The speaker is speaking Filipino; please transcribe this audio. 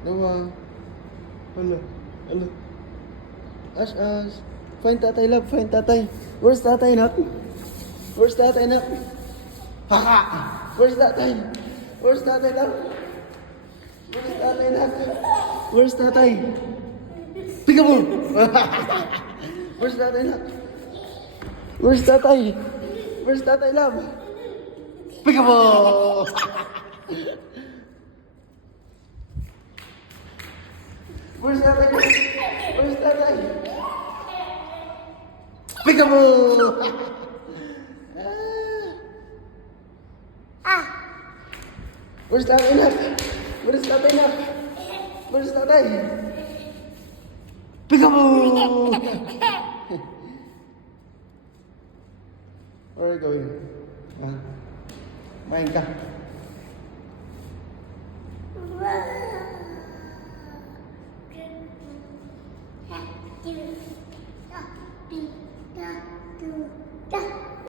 Noah. Ano? Ano? Ash, Ash. Find tatay, love. Find tatay. Where's tatay, nak? Where's tatay, nak? Paka! Where's tatay? Where's tatay, love? Where's tatay, nak? Where's tatay? Peekaboo! Where's tatay, nak? Where's tatay? Where's tatay, love? Peekaboo! Where's tatay? Where's tatay? Peekaboo! Where's tatay, nak? Where's tatay, nak? Where's tatay? Peekaboo! Where are you going? Main ka. Wow.